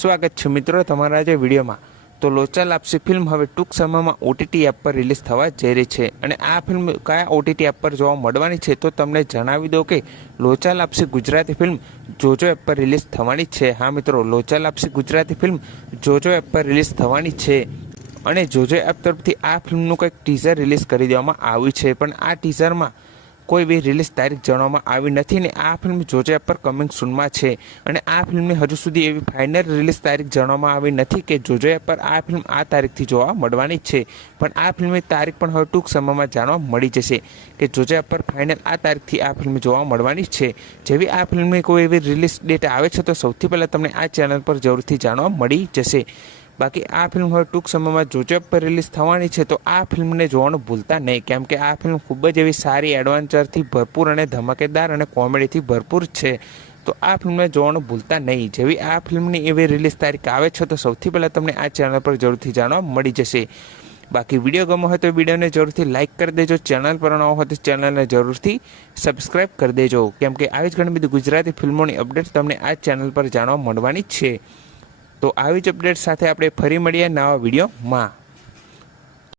સ્વાગત છે મિત્રો તમારા આજે વિડીયોમાં। તો લોચા લાપસી ફિલ્મ હવે ટૂંક સમયમાં ઓટીટી એપ પર રિલીઝ થવા જઈ રહી છે અને આ ફિલ્મ કયા ઓટીટી એપ પર જોવા મળવાની છે તો તમને જણાવી દો કે લોચા લાપસી ગુજરાતી ફિલ્મ જોજો એપ પર રિલીઝ થવાની છે। હા મિત્રો, લોચા લાપસી ગુજરાતી ફિલ્મ જોજો એપ પર રિલીઝ થવાની છે અને જોજો એપ તરફથી આ ફિલ્મનું કંઈક ટીઝર રિલીઝ કરી દેવામાં આવ્યું છે, પણ આ ટીઝરમાં કોઈ બી રિલીઝ તારીખ જણાવવામાં આવી નથી ને આ ફિલ્મ જોજો એપ પર કમિંગ સૂનમાં છે અને આ ફિલ્મની હજુ સુધી એવી ફાઇનલ રિલીઝ તારીખ જણાવવામાં આવી નથી કે જોજો એપ પર આ ફિલ્મ આ તારીખથી જોવા મળવાની છે, પણ આ ફિલ્મની તારીખ પણ હવે ટૂંક સમયમાં જાણવા મળી જશે કે જોજો એપ પર ફાઇનલ આ તારીખથી આ ફિલ્મ જોવા મળવાની છે। જેવી આ ફિલ્મની કોઈ એવી રિલીઝ ડેટ આવે છે તો સૌથી પહેલાં તમને આ ચેનલ પર જરૂરથી જાણવા મળી જશે। બાકી આ ફિલ્મ હવે ટૂંક સમયમાં જોજો એપ પર રિલીઝ થવાની છે તો આ ફિલ્મને જોવાનું ભૂલતા નહીં, કેમ કે આ ફિલ્મ ખૂબ જ એવી સારી એડવેન્ચરથી ભરપૂર અને ધમાકેદાર અને કોમેડીથી ભરપૂર છે, તો આ ફિલ્મને જોવાનું ભૂલતા નહીં। જેવી આ ફિલ્મની એવી રિલીઝ તારીખ આવે છે તો સૌથી પહેલાં તમને આ ચેનલ પર જરૂરથી જાણવા મળી જશે। બાકી વિડીયો ગમો હોય તો વિડીયોને જરૂરથી લાઇક કરી દેજો, ચેનલ પર ન હોય તો ચેનલને જરૂરથી સબસ્ક્રાઈબ કરી દેજો, કેમ કે આવી જ ઘણી બધી ગુજરાતી ફિલ્મોની અપડેટ તમને આ ચેનલ પર જાણવા મળવાની છે। તો આવી જ અપડેટ સાથે આપણે ફરી મળીએ નવા વિડીયોમાં।